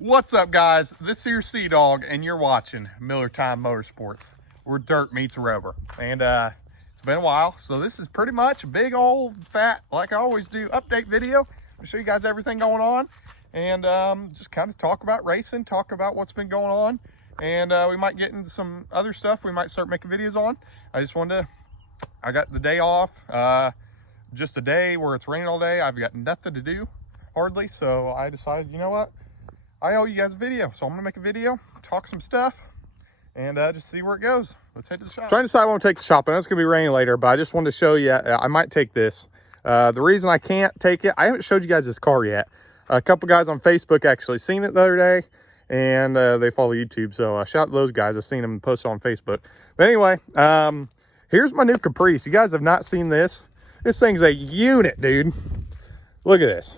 What's up, guys? This here Sea Dog, and you're watching Miller Time Motorsports, where dirt meets rubber. And it's been a while, so this is pretty much a big old fat, like I always do, update video. I'll show you guys everything going on, and just kind of talk about racing, talk about what's been going on, and we might get into some other stuff we might start making videos on. I just wanted to, I got the day off, just a day where it's raining all day. I've got nothing to do, hardly, so I decided, you know what? I owe you guys a video, so I'm gonna make a video, talk some stuff, and just see where it goes. Let's head to the shop. Trying to decide I want to take the shop. I know it's gonna be raining later, but I just wanted to show you. I might take this. The reason I can't take it, I haven't showed you guys this car yet. A couple guys on Facebook actually seen it the other day, and they follow YouTube, so shout out to those guys. I've seen them posted on Facebook. But anyway, here's my new Caprice. You guys have not seen this. This thing's a unit, dude. Look at this.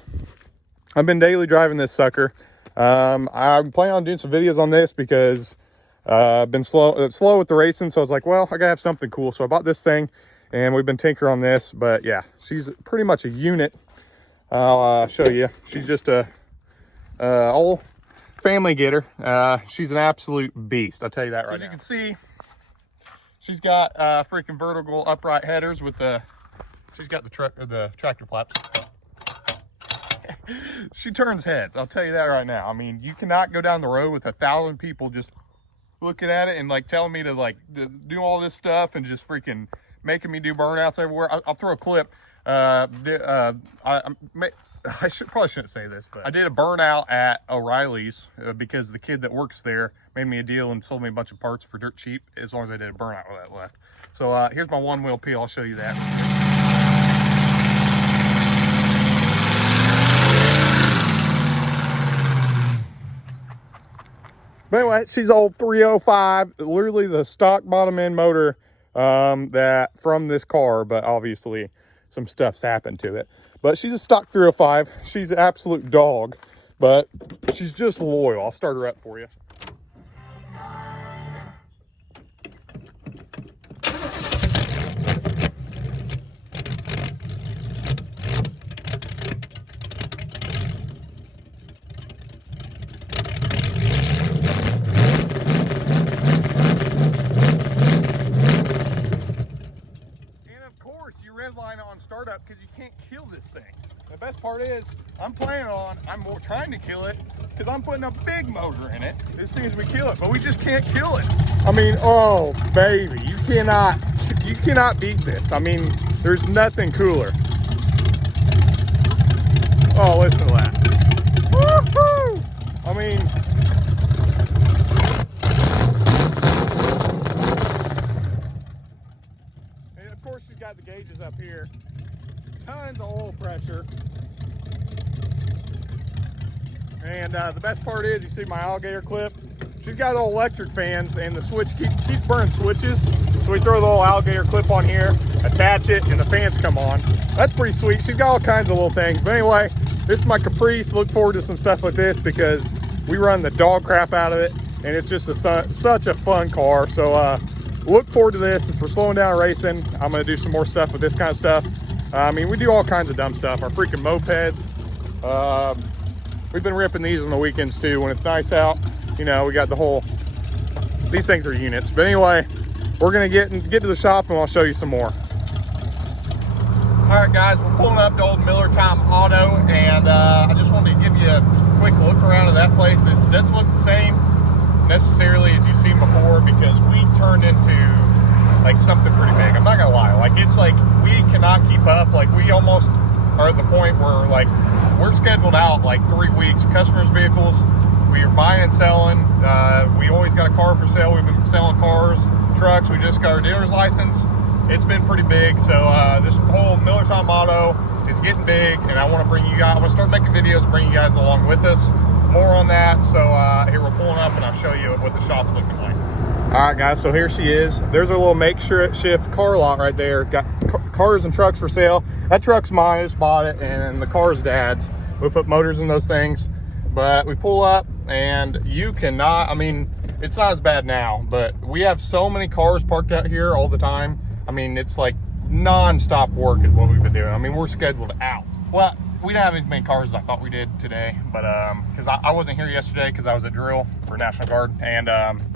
I've been daily driving this sucker. I'm planning on doing some videos on this because I've been slow with the racing, so I was like, well, I gotta have something cool. So I bought this thing, and we've been tinkering on this. But yeah, she's pretty much a unit. I'll show you. She's just a old family getter. She's an absolute beast, I'll tell you that right now. As you can see, she's got freaking vertical upright headers with the, she's got the tractor flaps. She turns heads, I'll tell you that right now. I mean, you cannot go down the road with 1,000 people just looking at it and like telling me to like do all this stuff and just freaking making me do burnouts everywhere. I'll throw a clip. I probably shouldn't say this, but I did a burnout at O'Reilly's because the kid that works there made me a deal and sold me a bunch of parts for dirt cheap as long as I did a burnout with that left. So here's my one wheel peel. I'll show you that. But anyway, she's old 305, literally the stock bottom end motor that from this car, but obviously some stuff's happened to it. But she's a stock 305. She's an absolute dog, but she's just loyal. I'll start her up for you. Line on startup because you can't kill this thing. The best part is I'm trying to kill it because I'm putting a big motor in it as soon as we kill it, but we just can't kill it. I mean, oh baby, you cannot beat this. I mean, there's nothing cooler. Oh, listen to that. Woohoo! I mean, of course, she's got the gauges up here. Tons of oil pressure. And the best part is, you see my alligator clip? She's got all electric fans, and the switch keeps burning switches. So we throw the little alligator clip on here, attach it, and the fans come on. That's pretty sweet. She's got all kinds of little things. But anyway, this is my Caprice. Look forward to some stuff like this because we run the dog crap out of it, and it's just such a fun car. So look forward to this. Since we're slowing down racing, I'm going to do some more stuff with this kind of stuff. I mean, we do all kinds of dumb stuff. Our freaking mopeds. We've been ripping these on the weekends too. When it's nice out, you know, we got the whole, these things are units. But anyway, we're going to get to the shop and I'll show you some more. All right, guys, we're pulling up to old Miller Time Auto, and I just wanted to give you a quick look around at that place. It doesn't look the same necessarily as you've seen before because we turned into like something pretty big. I'm not gonna lie, like it's like we cannot keep up. Like we almost are at the point where like we're scheduled out like 3 weeks. Customers' vehicles, we are buying and selling. We always got a car for sale. We've been selling cars, trucks. We just got our dealer's license. It's been pretty big. So this whole Miller Time Auto is getting big, and I want to bring you guys. I want to start making videos, bring you guys along with us. More on that. So here we're pulling up and I'll show you what the shop's looking like. All right, guys, so here she is. There's our little makeshift car lot right there. Got cars and trucks for sale. That truck's mine, I just bought it, and the car's dad's. We put motors in those things, but we pull up and you cannot, I mean, it's not as bad now, but we have so many cars parked out here all the time. I mean, it's like non-stop work is what we've been doing. I mean, we're scheduled out. Well, we didn't have as many cars as I thought we did today, but because I wasn't here yesterday because I was at drill for National Guard, and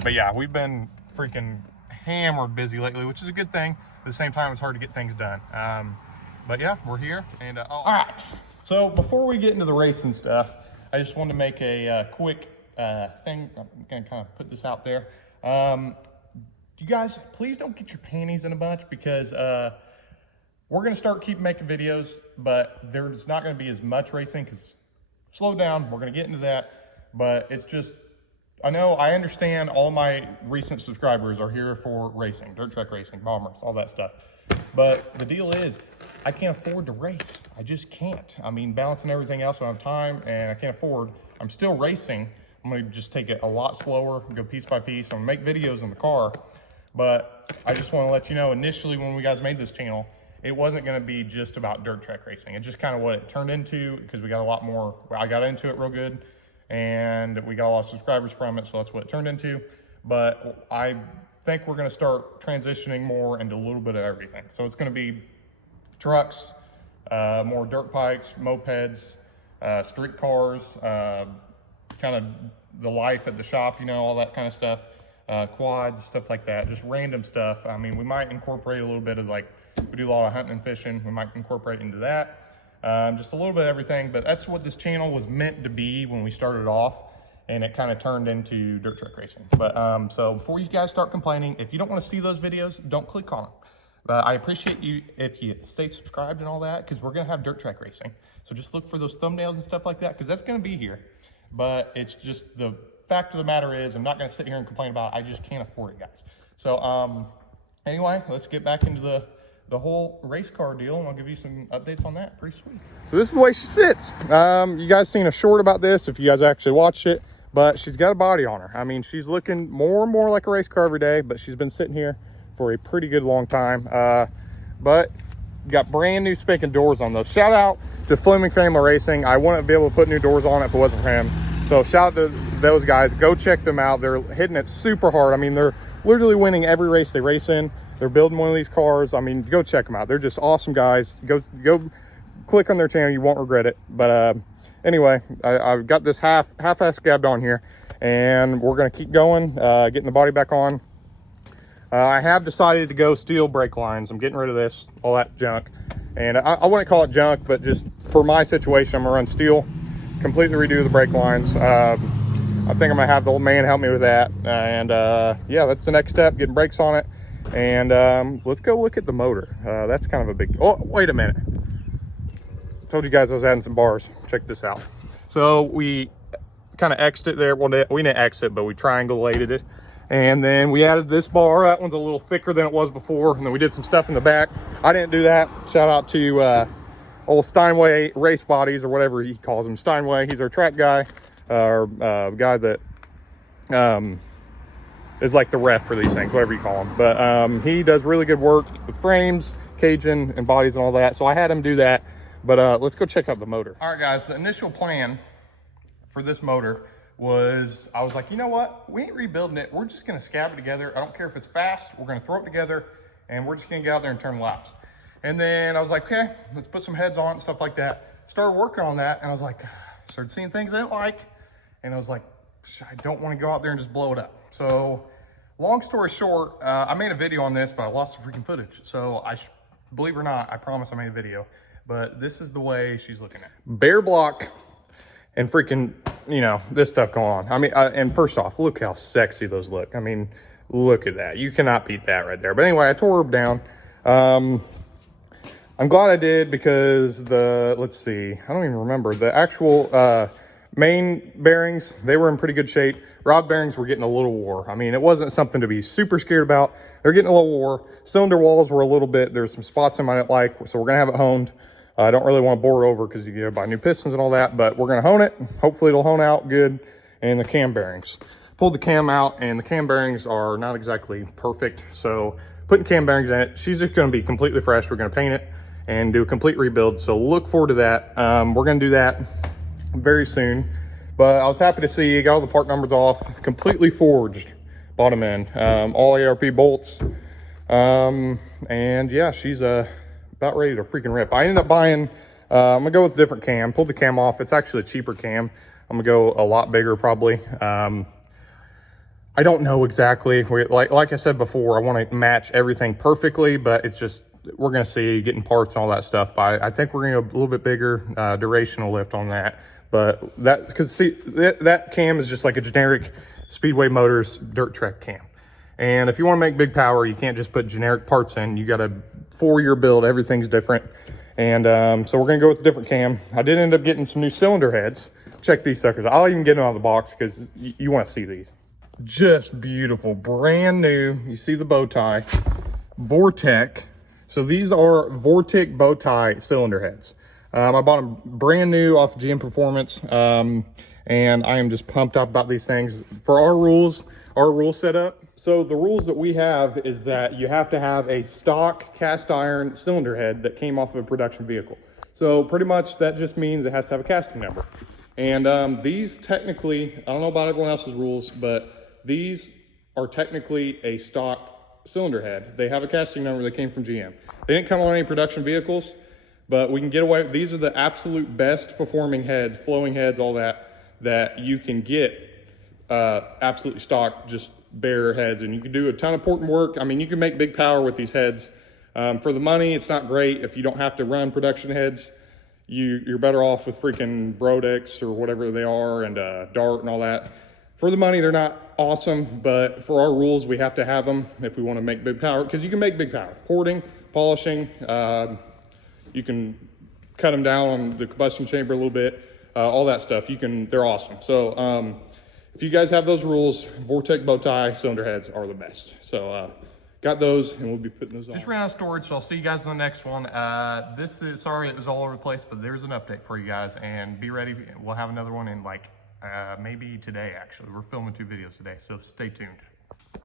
but yeah, we've been freaking hammered busy lately, which is a good thing. At the same time, it's hard to get things done. But yeah, we're here, and all right. So before we get into the racing stuff, I just wanted to make a quick thing. I'm gonna kind of put this out there. You guys, please don't get your panties in a bunch, because we're going to start keep making videos, but there's not going to be as much racing, because slow down, we're going to get into that. But it's just, I understand all my recent subscribers are here for racing, dirt track racing, bombers, all that stuff. But the deal is, I can't afford to race. I just can't. I mean, balancing everything else, I don't have time, and I can't afford. I'm still racing. I'm going to just take it a lot slower, go piece by piece. I'm going to make videos in the car. But I just want to let you know, initially when we guys made this channel, it wasn't going to be just about dirt track racing. It's just kind of what it turned into, because we got a lot more. I got into it real good, and we got a lot of subscribers from it, so that's what it turned into. But I think we're going to start transitioning more into a little bit of everything. So it's going to be trucks, more dirt bikes, mopeds, street cars, kind of the life at the shop, all that kind of stuff. Quads, stuff like that, just random stuff. I mean, we might incorporate a little bit of, like, we do a lot of hunting and fishing. We might incorporate into that. Just a little bit of everything, but that's what this channel was meant to be when we started off, and it kind of turned into dirt track racing. But so before you guys start complaining, if you don't want to see those videos, don't click on them. But I appreciate you if you stay subscribed and all that, because we're going to have dirt track racing. So just look for those thumbnails and stuff like that, because that's going to be here. But it's just the fact of the matter is, I'm not going to sit here and complain about it. I just can't afford it, guys. So anyway, let's get back into the whole race car deal, and I'll give you some updates on that. Pretty sweet. So this is the way she sits. You guys seen a short about this if you guys actually watched it, but she's got a body on her. I mean, she's looking more and more like a race car every day, but she's been sitting here for a pretty good long time. But got brand new spanking doors on those. Shout out to Fleming Family Racing. I wouldn't be able to put new doors on it if it wasn't for him. So shout out to those guys. Go check them out. They're hitting it super hard. I mean, they're literally winning every race they race in. They're building one of these cars. I mean, go check them out. They're just awesome guys. Go click on their channel. You won't regret it. But anyway, I've got this half-ass scabbed on here, and we're going to keep going, getting the body back on. I have decided to go steel brake lines. I'm getting rid of this, all that junk. And I wouldn't call it junk, but just for my situation, I'm going to run steel, completely redo the brake lines. I think I'm gonna have the old man help me with that, and yeah, that's the next step, getting brakes on it. And let's go look at the motor. That's kind of a big, oh, wait a minute. I told you guys I was adding some bars. Check this out. So we kind of X'd it there. Well, we didn't X it, but we triangulated it. And then we added this bar. That one's a little thicker than it was before. And then we did some stuff in the back. I didn't do that. Shout out to old Steinway Race Bodies, or whatever he calls them. Steinway, he's our track guy. Guy that is like the ref for these things, whatever you call him. But he does really good work with frames, caging, and bodies and all that. So I had him do that. But let's go check out the motor. All right, guys, the initial plan for this motor was, I was like, you know what? We ain't rebuilding it. We're just going to scab it together. I don't care if it's fast. We're going to throw it together, and we're just going to get out there and turn laps. And then I was like, okay, let's put some heads on it and stuff like that. Started working on that, and I was like, started seeing things I didn't like. And I was like, I don't want to go out there and just blow it up. So long story short, I made a video on this, but I lost the freaking footage. So believe it or not, I promise I made a video. But this is the way she's looking at it. Bare block and freaking, you know, this stuff going on. I mean, and first off, look how sexy those look. I mean, look at that. You cannot beat that right there. But anyway, I tore her down. I'm glad I did, because let's see, I don't even remember. The actual main bearings, they were in pretty good shape. Rod bearings were getting a little wore. I mean, it wasn't something to be super scared about. They're getting a little wore. Cylinder walls were a little bit, there's some spots in them I didn't like, so we're gonna have it honed. I don't really want to bore over, because you gotta buy new pistons and all that, but we're gonna hone it. Hopefully it'll hone out good. And the cam bearings. Pulled the cam out, and the cam bearings are not exactly perfect. So putting cam bearings in it, she's just gonna be completely fresh. We're gonna paint it and do a complete rebuild. So look forward to that. We're gonna do that very soon. But I was happy to see, got all the part numbers off, completely forged bottom end, all ARP bolts. And yeah, she's about ready to freaking rip. I ended up buying I'm gonna go with a different cam. Pulled the cam off. It's actually a cheaper cam. I'm gonna go a lot bigger probably. I don't know exactly. Like I said before, I want to match everything perfectly, but it's just, we're going to see getting parts and all that stuff. But I think we're going to go a little bit bigger durational lift on that. But that, because see, that cam is just like a generic Speedway Motors dirt track cam. And if you want to make big power, you can't just put generic parts in. You got a 4-year build, everything's different. And so we're going to go with a different cam. I did end up getting some new cylinder heads. Check these suckers. I'll even get them out of the box because you want to see these. Just beautiful, brand new. You see the bow tie, Vortec. So these are Vortec bow tie cylinder heads. I bought them brand new off GM Performance, and I am just pumped up about these things. For our rule setup, so the rules that we have is that you have to have a stock cast iron cylinder head that came off of a production vehicle. So pretty much that just means it has to have a casting number. And these technically, I don't know about everyone else's rules, but these are technically a stock cylinder head. They have a casting number that came from GM. They didn't come on any production vehicles, but we can get away. These are the absolute best performing heads, flowing heads, all that you can get absolutely stock, just bare heads. And you can do a ton of important work. I mean, you can make big power with these heads. For the money, it's not great. If you don't have to run production heads, you're better off with freaking Brodex or whatever they are, and Dart and all that. For the money, they're not awesome, but for our rules, we have to have them if we want to make big power, because you can make big power. Porting, polishing, you can cut them down on the combustion chamber a little bit, all that stuff. They're awesome. So if you guys have those rules, Vortec bow tie cylinder heads are the best. So got those, and we'll be putting those on. Just ran out of storage, so I'll see you guys in the next one. This is, sorry it was all over the place, but there's an update for you guys, and be ready. We'll have another one in like maybe today. Actually, we're filming 2 videos today, so stay tuned.